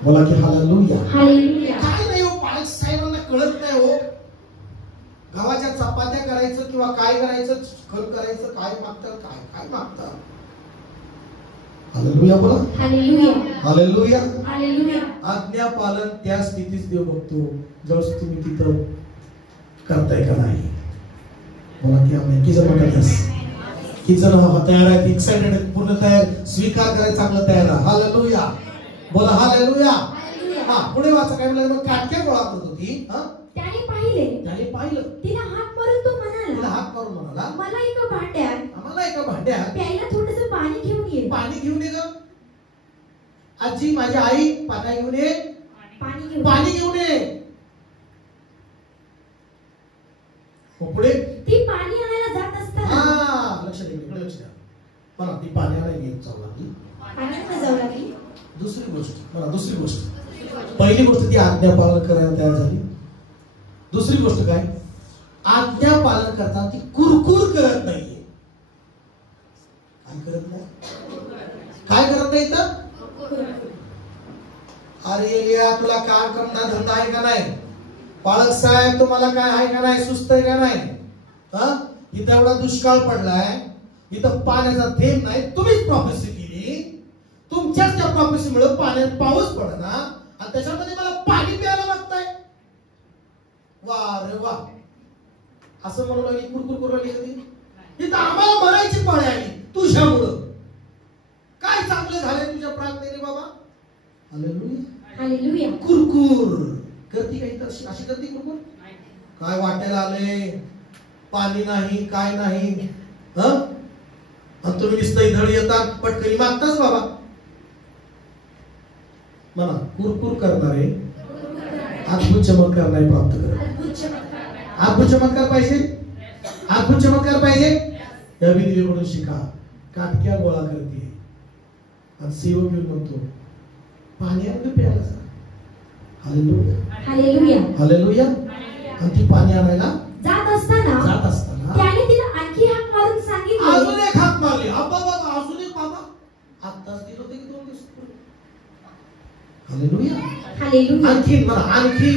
बोला की हालेलुया. हालेलुया. काय नाही हो, पालक साहेबांना कळत नाही हो. गावाच्या चपात्या करायचं किंवा काय करायचं, खर करायचं, काय मागतात, काय मागतात. हालेलुया बोला. हालेलुया. हालेलुया. हालेलुया. आज्ञा पालन त्या स्थितीत देव बघतो ज्यावेळेस तुम्ही तिथं करताय का नाही. बोला की आम्ही किती जण म्हणतात, किती जण तयार आहेत, एक्साइटेड आहेत, पूर्ण तयार, स्वीकार करायला चांगलं तयार आहे. हालेलुया. बोला हालेलुया. हा पुढे वाचा. काय म्हणाले? मग काटक्या गोळा करत होती. त्याने पाहिलं. तिला हाक मारून तो म्हणाला, मला एका भांड्यात प्यायला थोडंसं पाणी घेऊन ये. पाणी घेऊन ये ग आजी, माझी आई. पाणी घेऊन ये. पाणी घेऊन ये. पुढे ती पाणी आणायला जात असताना. लक्ष द्या. मला ती पाणी आणायला घेऊन जाऊ लागली. दुसरी गोष्ट. पहिली गोष्ट ती आज्ञा पालन करायला तयार झाली. दुसरी गोष्ट काय? आज्ञा पालन करताना ती कुरकुर करत नाहीये. काय करत नाही तर? अरे तुला काम करणार धंदा आहे का नाही? पालक साहेब तुम्हाला काय आहे का नाही, सुस्त आहे का नाही? इथं एवढा दुष्काळ पडलाय, इथं पाण्याचा थेंब नाही. तुम्हीच प्रॉफेसी केली, तुमच्याच त्या प्रॉफेसीमुळे पाण्यात पाऊस पडना आणि त्याच्यामध्ये मला पाणी प्यायला लागतंय. वा रे वा, असं म्हणू लागली, कुरकुर करू लागली कधी? इथं आम्हाला मरायची पाळी आली तुझ्यामुळं. काय चांगलं झालंय तुझ्या प्रार्थनेने बाबा? Hallelujah hallelujah. कुरकुर करती काही तर अशी करती कुरकुर? काय वाटायला आले, पाणी नाही काय नाही, आणि तुम्ही नुसतं इधड येतात पटकरी मागताच बाबा. म्हणा, कुरकुर करणारे अद्भुत चमत्कार नाही प्राप्त करत. अद्भुत चमत्कार पाहिजे, अद्भुत चमत्कार पाहिजे. या विधीकडून शिका. काटक्या गोळा करते आणि सेवक येऊन म्हणतो पाणी आणून प्यायला जा. Hallelujah hallelujah hallelujah. आणि ती पाणी आणायला जात असताना त्याने तिला आणखी हाक मारून सांगितले. अजून एक हाक मारली. अब्बा बाबा, अजून एक बाबा. आत्ताच दिलं होतं की 2 दिवस पूर्वी. Hallelujah hallelujah. आणखी म्हणा, आणखी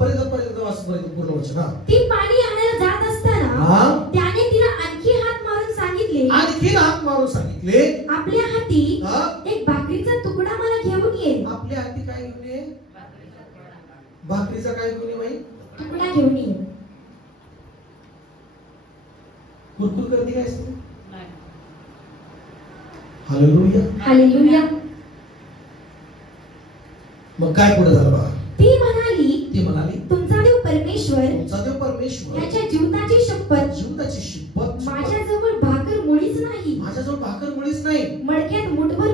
पर्यंत वाचपर्यंत पूर्ण वचन. ती पाणी आणायला जात असताना त्याने तिला आणखी हात मारून सांगितले. आणखी हाक मारून सांगितले, आपल्या हाती एक भाकरीचा तुकडा मला घेऊन ये. आपल्या हाती काय घेऊन ये? भाकरीचा काय घेऊन ये बाई? तुकडा घेऊन ये. कुरकुर करते काय असते? Hallelujah hallelujah. मग काय पुढे झालं बा? ती म्हणाली तुमचा देव परमेश्वर याच्या जीवनाची शपथ माझ्याजवळ भाकर मुळीच नाही. मडक्यात मुठभर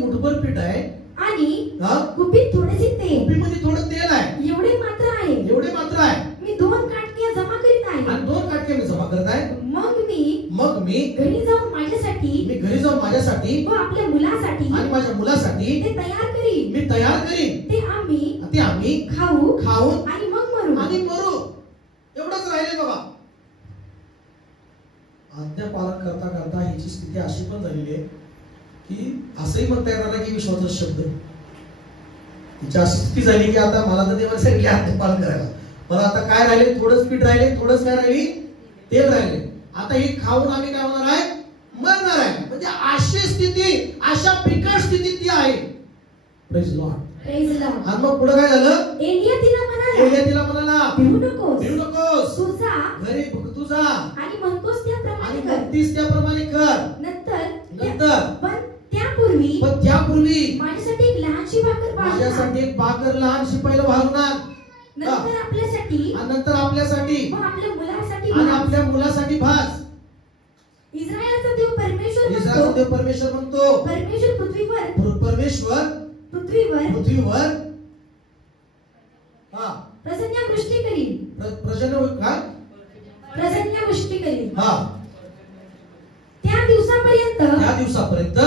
मुठभर पीठ आहे आणि कुपीत थोडेसे तेल. कुपीमध्ये थोडं तेल आहे. एवढे मात्र आहे. मी 2 काटक्या जमा करीत आहे. आणि 2 काटके मी जमा करत आहे. मग मी घरी जाऊन माझ्यासाठी व आपल्या मुलासाठी आणि माझ्या मुलासाठी ते तयार करीन. ते आम्ही खाऊ आणि मग मरू. एवढंच राहिले बाबा. आज्ञा पालन करता करता ह्याची स्थिती अशी पण झालेली आहे की असंही म्हणता येणार नाही की विश्वासाचा शब्द. तिची अशी स्थिती झाली की आता मला तर देवाने सांगितले आज्ञा पालन करायला. मला आता काय राहिले? थोडंच पीठ राहिले, थोडंच काय राहिली? तेल राहिले. आता हे खाऊन आम्ही काय होणार आहे? मरणार आहे. म्हणजे अशी स्थिती, अशा बिकट स्थितीत ती आहे. Praise Lord. आणि मग पुढे काय झालं? एलिया तिला म्हणाला भिवू नकोस. तू जा आणि म्हणतोस त्याप्रमाणे कर. नंतर पण त्यापूर्वी माझ्यासाठी एक लहानशी भाकर लहानशी पहिलं भागणार. नंतर आपल्यासाठी व आपल्या मुलासाठी भास. इस्रायलचा देव परमेश्वर म्हणतो परमेश्वर पृथ्वीवर प्रसन्नवृष्टी करील. त्या दिवसापर्यंत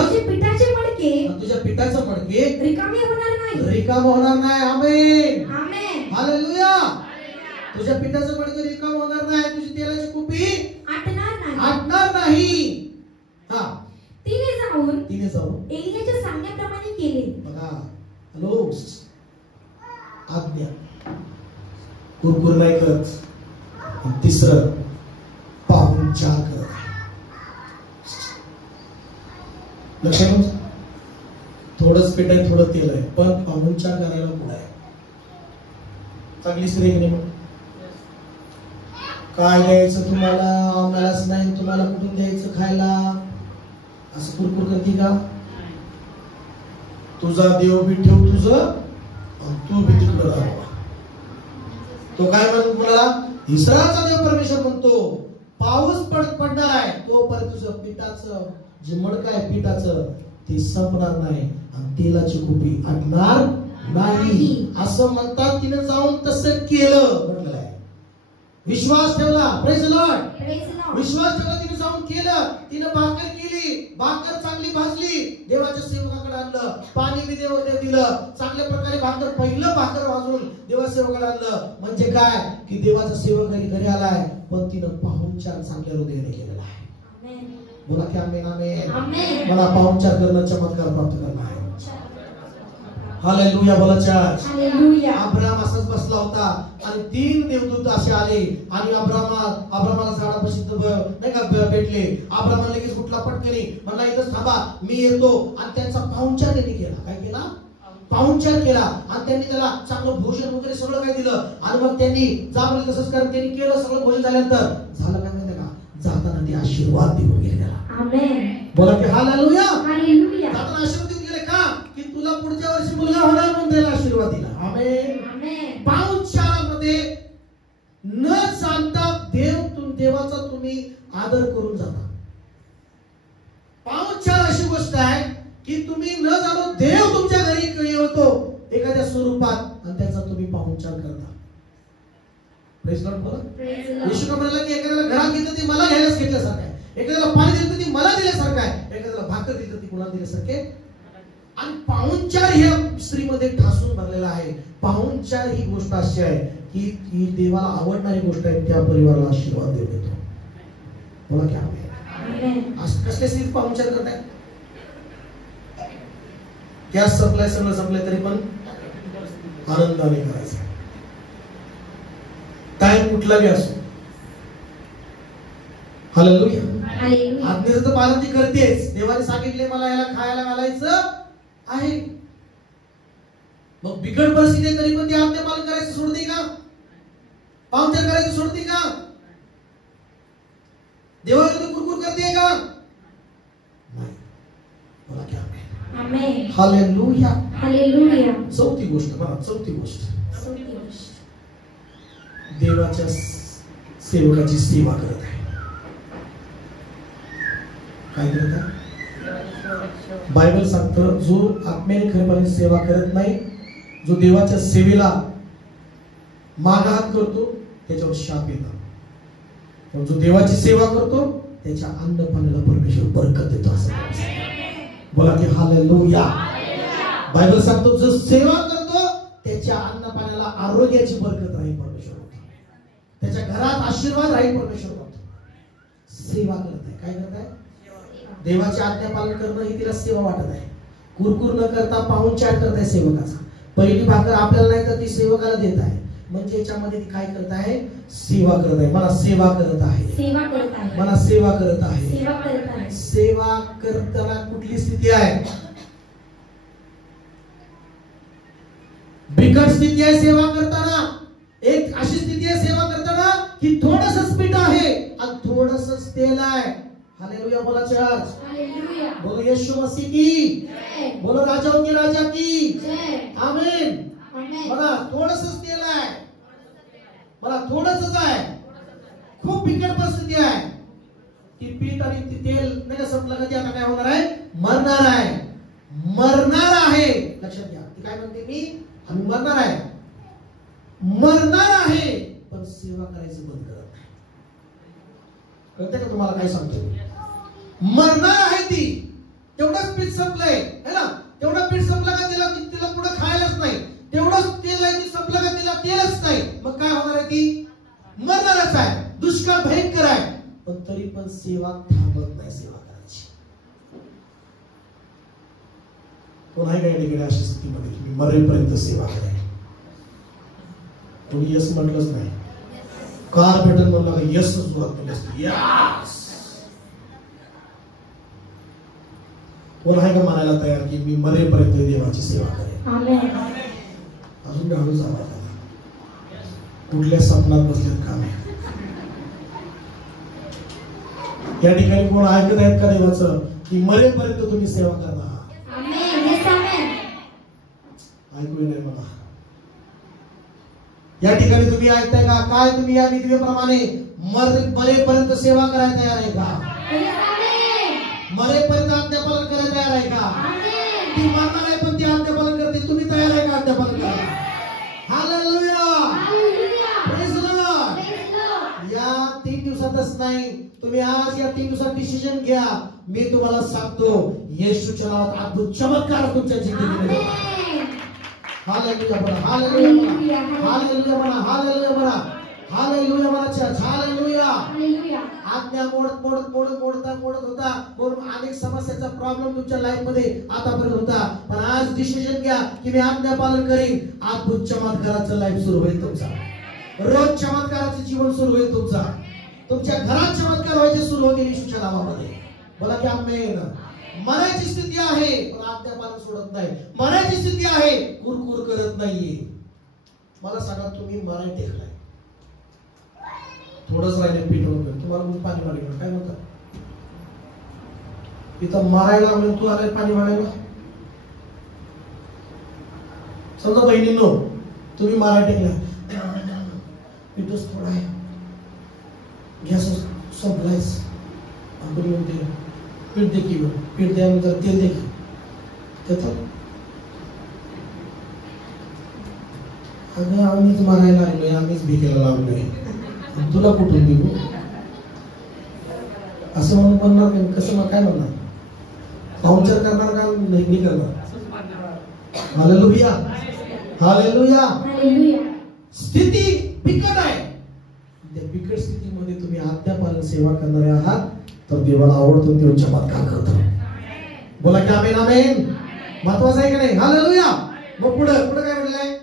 तुझ्या पिठाचे मडके रिकामे होणार नाही. आमेन आमेन हालेलुया. तुझ्या पिठाचं मडकं रिकामं होणार नाही. तुझी तेलाची कुपी आटणार नाही. तिने जाऊन एलियाच्या सांगण्याप्रमाणे केले. बघा, हॅलो, आज्ञा कुरकुर नाही करत. तिसरं, पाहुणचार कर. लक्षात, थोडंच पीठ आहे, थोडं तेल आहे, पण पाहुणचार करायला पुढे आहे. चांगली स्त्री की नाही? काय द्यायचं तुम्हाला? आम्हालाच नाही, तुम्हाला कुठून द्यायचं खायला? असं कुरकुर करते का? तुझा देव बी ठेव तुझं आणि तू बी तिकडं राहा. तो काय म्हणाला? इस्रायलचा देव परमेश्वर म्हणतो पाऊस पडणार आहे तोपर्यंत तुझं पिठाचं जे मडकं आहे पिठाचं ते संपणार नाही आणि तेलाची कुपी आटणार नाही. असं म्हणतात. तिने जाऊन तसं केलं म्हटलं आहे. विश्वास ठेवला. Praise Lord. विश्वास ठेवला. तिने जाऊन केलं. तिने भाकर केली. भाकर चांगली भाजली. देवाच्या सेवकाकडे आणलं. पाणी बी देवाने दिलं. चांगल्या प्रकारे भाकर पहिलं भाकर भाजून देवा सेवकाकडे आणलं. म्हणजे काय की देवाचा सेवक घरी आलाय पण तिनं पाहुणचार चांगल्या हृदयाने केलेला आहे. बोला की आमेन आमेन. मला पाहुणचार करणं चमत्कार प्राप्त करणं आहे. हालेलुया बोला चर्च. हालेलुया. अब्राम असाच बसला होता आणि 3 देवदूत असे आले आणि अब्रामाला झाडापाशी नाही का भेटले. अब्राम लगेच उठला पटकनी म्हणला इथं थांबा मी येतो. आणि त्यांचा पाहुणचार त्यांनी केला. काय केला? पाहुणचार केला. आणि त्यांनी त्याला चांगलं भोजन वगैरे सगळं काय दिलं. आणि मग त्यांनी जावलं तसंच कारण त्यांनी केलं. सगळं भोजन झाल्यानंतर झालं काय माहिती का, जाताना ते आशीर्वाद देऊन गेले त्याला. आमेन. बोला की हालेलुया. हालेलुया. जाताना आशीर्वाद देऊन गेले का, की तुला पुढच्या वर्षी मुलगा होणार म्हणून त्याला आशीर्वाद दिला. आमेन. आमेन. पाहुणचारामध्ये न सांगता देवाचा तुम्ही आदर करून जाता. पाहुणचार अशी गोष्ट आहे की तुम्ही न जाणो देव तुमच्या घरी येतो एखाद्या स्वरूपात आणि त्याचा तुम्ही पाहुणचार करता. Praise Lord. बोला. येशू म्हणाला की एखाद्याला घरात घेतलं ते मला घ्यायलाच घेतल्यासारखं आहे. एखाद्याला पाणी दिलं ती मला दिल्यासारखं आहे. एखाद्याला भाकर दिलं ती कुणाला दिल्यासारखे. आणि पाहुणचार ह्या स्त्रीमध्ये ठासून भरलेला आहे. पाहुणचार ही गोष्ट अशी आहे की ही देवाला आवडणारी गोष्ट आहे. त्या परिवाराला आशीर्वाद देऊ देतो. बोला की आमेन. कसल्या स्थितीत पाहुणचार करताय? गॅस सप्लाय सगळं संपलंय तरी पण आनंदाने करायचं. टाइम कुठला बी असो. हालेलुया. आज्ञेचं तर पालन ती करतेच. देवाने सांगितले मला याला खायला घालायचं आहे. मग बिकट परिस्थिती आहे तरी पण ती आज्ञा पालन करायचं सोडते का? पाहुणचार करायचं सोडते का? देवाविरुद्ध कुरकुर करते का? नाही. मला क्या आमेन. हालेलुया. हालेलुया. चौथी गोष्ट बघा. चौथी गोष्ट देवाच्या सेवकाची सेवा करत आहे. काय करत आहे? बायबल सांगतं जो आत्म्याने खरेपणाने सेवा करत नाही, जो देवाच्या सेवेला मागहात करतो त्याच्यावर शाप येतात. पण जो देवाची सेवा करतो त्याच्या अन्न पाण्याला परमेश्वर बरकत देतो. असं बोला की हालेलुया. बायबल सांगतो जो सेवा करतो त्याच्या अन्न पाण्याला आरोग्याची बरकत राहील परमेश्वर. त्याच्या घरात आशीर्वाद राहील परमेश्वर. सेवा करत आहे. काय करत आहे? देवाची आज्ञा पालन करणं ही तिला सेवा वाटत आहे. कुरकुर न करता पाहुणचार करत आहे सेवकाचा. पहिली भाकर आपल्याला नाही तर ती सेवकाला देत आहे. म्हणजे याच्यामध्ये ती काय करत आहे? सेवा करत आहे. मला सेवा करत आहे. सेवा करत आहे. मला सेवा करत आहे. सेवा करत आहे. सेवा करताना कुठली स्थिती आहे? बिकट स्थिती आहे सेवा करताना. एक अशी स्थिती आहे सेवा करताना की थोडंसंच पीठ आहे आणि थोडंसंच तेल आहे. हालेलुया. बोला चर्च. हालेलुया. बोलो यीशु मसीह की जय. बोलो राजाओं के राजा की जय. आमीन. आमेन. मला थोडंसंच तेल आहे. मला थोडंसंच आहे. खूप बिकट परिस्थिती आहे. ती पीठ आणि ती तेल नाही का संपलं का ते आता काय होणार आहे? मरणार आहे. मरणार आहे. लक्षात घ्या. ती काय म्हणते? आम्ही मरणार आहे. मरणार आहे पण सेवा करायचं बंद करत नाही. कळतंय का तुम्हाला काय सांगतो? मरणार आहे ती. तेवढंच पीठ संपलंय है ना. तेवढं पीठ संपलं का तिला पुढे खायलाच नाही. तेवढंच तेल आहे ते संपलं का तिला तेलच नाही. मग काय होणार आहे? ती मरणारच आहे. दुष्काळ भयंकर आहे पण तरी पण सेवा थांबत नाही. सेवा करायची. कोण आहे का या ठिकाणी अशा स्थितीमध्ये तुम्ही मरेपर्यंत सेवा करायची? तुम्ही यस म्हटलंच नाही. कार भेटल म्हणलं का यस जोरात म्हणजे यस. कोण आहे का म्हणायला तयार की मी मरेपर्यंत देवाची सेवा करेन? आमेन. अजून हळूच आवाज आला. कुठल्या स्वप्नात बसलेत का नाही? या ठिकाणी कोण ऐकत आहेत का देवाचं की मरेपर्यंत तुम्ही सेवा करणार? आमेन. येस आमेन. ऐकू नाही मला. या ठिकाणी तुम्ही ऐकताय का? काय तुम्ही या विधवेप्रमाणे मरेपर्यंत सेवा करायला तयार आहे का? मरेपर्यंत आज्ञापालन करायला तयार आहे का? ती मरणार आहे पण ती आज्ञापालन करते. तुम्ही तयार आहे का आज्ञापालन करायला? हालेलुया. Praise Lord. या 3 दिवसातच नाही, तुम्ही आज या 3 दिवसात डिसिजन घ्या. मी तुम्हाला सांगतो येशूच्या नावात अद्भुत चमत्कार तुमच्या जिंदगीमध्ये होणार. हालेलुया म्हणा. हालेलुया म्हणा. हालेलुया म्हणा. हालेलुया म्हणा. हालेलुया मला चर्च, हालेलुया. आज्ञा मोडता होता म्हणून अनेक समस्याचा प्रॉब्लेम तुमच्या लाईफ मध्ये आतापर्यंत होता. पण आज डिसिजन घ्या की मी आज्ञा पालन करीन. अद्भुत चमत्काराचं लाईफ सुरू होईल तुमचा. रोज चमत्काराचं जीवन सुरू होईल तुमचा. तुमच्या घरात चमत्कार व्हायचे सुरू होतील येशूच्या नावामध्ये. बोला की आमेन. मरायची स्थिती आहे पण आज्ञा पालन सोडत नाही. मरायची स्थिती आहे, कुरकुर करत नाहीये. मला सांगा, तुम्ही मराय टेकलाय, थोडंच राहिले पीठ वगैरे, तुम्हाला पाणी मागायला काय म्हणतात? इथं मारायला म्हणजे तू आलाय पाणी मागायला. समजा बहिणींनो, तुम्ही मारा टेकला, पीठच थोडा आहे, गॅस संपलायच, आपण म्हणते पीठ दे की, पीठ द्यानंतर तेल दे की, त्याचं अगं आम्हीच मारायला लागलोय, आम्हीच भिकेला लागलोय, तुला कुठून देऊ असं म्हणून म्हणणार नाही. कसं मग काय म्हणणार? पाहुणचार करणार का नाही करणार? Hallelujah, hallelujah. स्थिती बिकट आहे, त्या बिकट स्थितीमध्ये तुम्ही आज्ञापालन सेवा करणारे आहात तर देवाला आवडतो, देव चमत्कार करतो. बोला की आमेन, आमेन. महत्वाचं आहे का नाही? हालेलुया. मग पुढे काय म्हटलंय?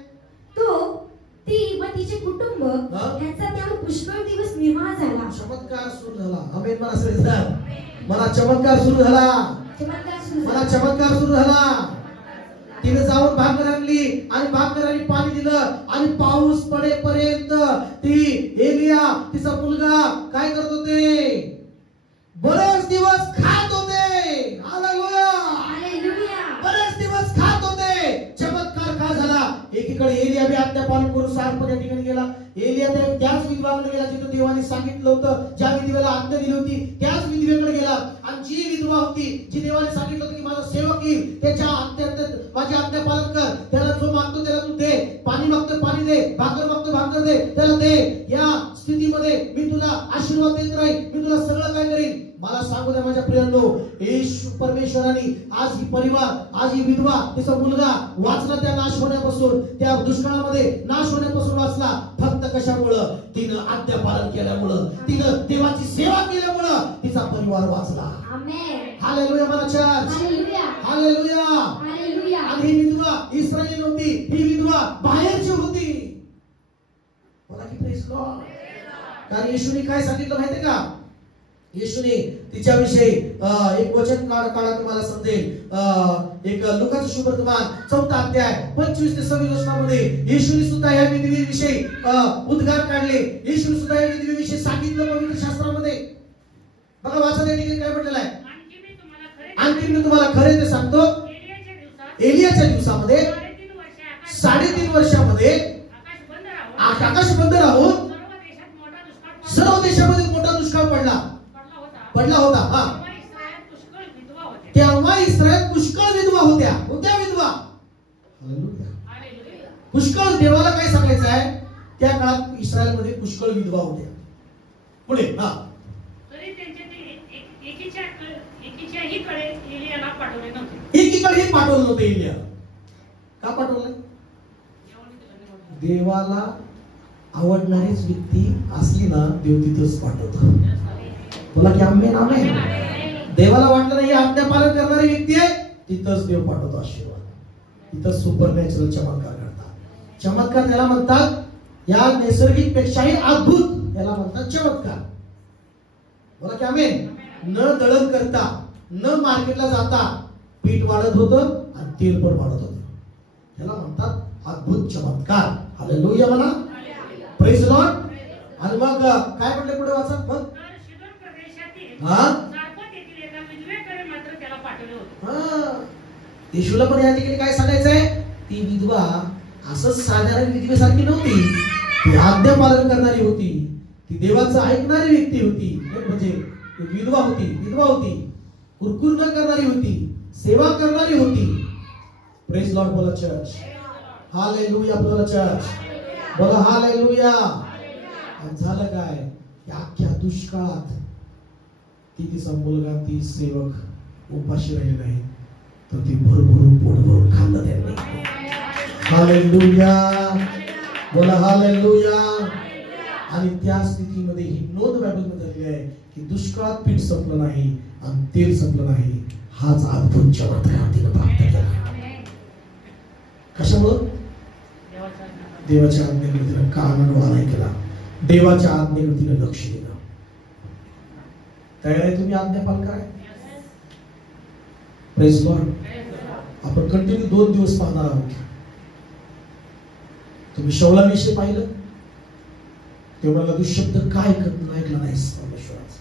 ती व तिचे कुटुंब यांचा त्यावर पुष्कळ दिवस निर्वाह झाला. चमत्कार सुरू झाला. आमेन म्हणा सगळेजण. मला चमत्कार सुरू झाला, मला चमत्कार सुरू झाला. तिने जाऊन भाकर आणली आणि भाकरांनी पाणी दिलं आणि पाऊस पडेपर्यंत ती एलिया तिचा मुलगा काय करत होते? बरेच दिवस खात होते. हालेलुया, बरेच दिवस खात होते. चमत्कार का झाला? एकीकडे एलिया बी आज्ञा पालन करून सारखं त्या ठिकाणी गेला. एलिया त्याच विधवाकडे गेला जिथं देवाने सांगितलं होतं, ज्या विधवेला आज्ञा दिली होती त्याच विधवेकडे गेला. आणि जी विधवा होती, जी देवाने सांगितलं होतं की माझा सेवक येईल, त्याच्या माझी आज्ञा पालन कर, त्याला जो मागतो त्याला तू दे, पाणी मागतो पाणी दे, भाकर मागतो भाकर दे, त्याला दे. या स्थितीमध्ये मी तुला आशीर्वाद देत राहील, मी तुला सगळं काय करीन. मला सांगू द्या माझ्या प्रियांनो, येशू परमेश्वराने आज ही परिवार, आज ही विधवा, तिचा मुलगा वाचला त्या नाश होण्यापासून, त्या दुष्काळामध्ये नाश होण्यापासून वाचला. फक्त कशामुळं? तिनं आज्ञा पालन केल्यामुळं, तिनं देवाची सेवा केल्यामुळं तिचा परिवार वाचला. हालेलुया मला चर्च, हालेलुया. आणि ही विधवा इस्रायली नव्हती, ही विधवा बाहेरची होती. बोला की प्रेज लॉर्ड. कारण येशूने काय सांगितलं माहितीये का? येशूने तिच्याविषयी एक वचन काढा तुम्हाला समजेल. एक लुकाचं शुभवर्तमान 4 अध्याय 25 ते 26 वचनामध्ये येशूने सुद्धा या विधवेविषयी उद्गार काढले. येशूने सुद्धा या विधवेविषयी सांगितलं पवित्र शास्त्रामध्ये. बघा वाचा त्या ठिकाणी काय म्हटलेलं आहे? आणखी मी तुम्हाला खरे ते सांगतो, एलियाच्या दिवसामध्ये 3.5 वर्षामध्ये आकाश बंद राहून सर्व देशामध्ये मोठा दुष्काळ पडला होता. हा, तेव्हा इस्रायल पुष्कळ विधवा होत्या विधवा. पुष्कळ देवाला काय सांगायचं आहे? त्या काळात इस्रायलमध्ये पुष्कळ विधवा होत्या. पुढे हा, एकीकडे पाठवलं नव्हतं. एलिया का पाठवलं? देवाला आवडणारीच व्यक्ती असली ना, देव तिथंच पाठवतो. बोला की आमेन, आमेन. देवाला वाटलं नाही आज्ञा पालन करणारी व्यक्ती आहे, तिथंच देव पाठवतो आशीर्वाद. तिथंच सुपरनॅचरल चमत्कार करतात. चमत्कार त्याला म्हणतात, या नैसर्गिक पेक्षाही अद्भुत याला म्हणतात चमत्कार. बोला की आमेन. न दळण करता, न मार्केटला जाता पीठ वाढत होतं आणि तेल पण वाढत होतं. त्याला म्हणतात अद्भुत चमत्कार. हालेलुया म्हणा, प्रेज लॉर्ड. आणि मग काय म्हटले पुढे वाचा. मग येशूला पण या ठिकाणी काय सांगायचंय? ती विधवा असंच साधारण विधवेसारखी नव्हती, ती आज्ञा पालन करणारी होती, ती देवाचं ऐकणारी व्यक्ती होती. म्हणजे विधवा होती, कुरकुर न करणारी होती, सेवा करणारी होती. Praise Lord. बोला चर्च, हालेलुया. बोला चर्च, बोला हालेलुया. झालं काय? या अख्ख्या दुष्काळात ती तिचा मुलगा, ती सेवक उपाशी राहिले नाही, तर ती भरभरून पोट भरून खाल्लं त्यांनी. हालेलुया. बोला हालेलुया. आणि त्या स्थितीमध्ये ही नोंद बायबलमध्ये झालेली आहे की दुष्काळात पीठ संपलं नाही आणि तेल संपलं नाही. हाच अद्भुत चमत्कार तिने प्राप्त केला. कशामुळं? देवाच्या आज्ञेकडे तिने कानाडोळा नाही केला. देवाच्या आज्ञेकडे तिने लक्ष दिलं. तयार आहे तुम्ही आज्ञापालन कराय? Praise Lord. आपण कंटिन्यू 2 दिवस पाहणार आहोत. तुम्ही शौलाविषयी पाहिलं तेव्हा मला दुःशब्द काय ऐकला नाहीस परमेश्वराचा.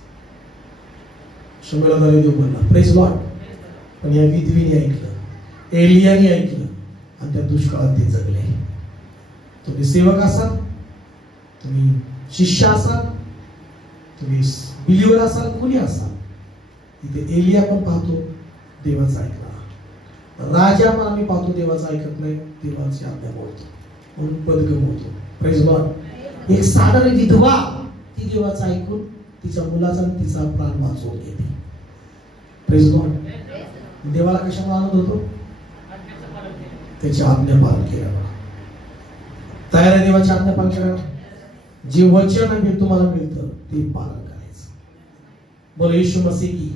शमूएला देव बोलला. Praise Lord. पण या विधवीने ऐकलं, एलियाने ऐकलं आणि त्या दुष्काळात ते जगले. तुम्ही सेवक असाल, तुम्ही शिष्य असाल, तुम्ही बिलीवर असाल, कुणी असाल, इथे एलिया पण पाहतो देवाचा ऐकला, राजा पण आम्ही पाहतो देवाचा ऐकत नाही, देवाची आज्ञा मोडतो म्हणून पद गमावतो. Praise Lord. एक साधारण विधवा ती देवाचं ऐकून तिच्या मुलाचा आणि तिचा प्राण वाचवून घेते. Praise Lord. देवाला कशामुळे आनंद होतो? त्याची आज्ञा पालन केल्यावर. तयार आहे देवाची आज्ञा पालन करायला? जे वचन तुम्हाला मिळतं ते पालन करायचं. बोल येशू मसीह की.